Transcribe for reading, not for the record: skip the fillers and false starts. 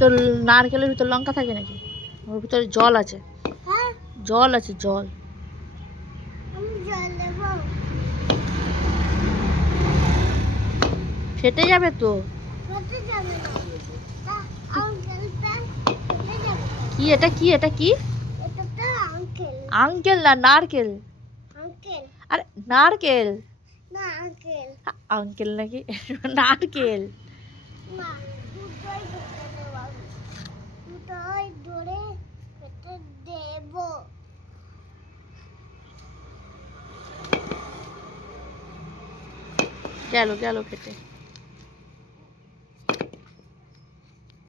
ভিতর নারকেলের ভিতর লঙ্কা থাকে নাকি? ওর ভিতরে জল আছে, জল আছে, জল। ফেটে যাবে তো। কি এটা, কি এটা, কি? আঙ্কেল না নারকেল। আরে নারকেল, আঙ্কেল নাকি নারকেল। গেল গেল ফেটে।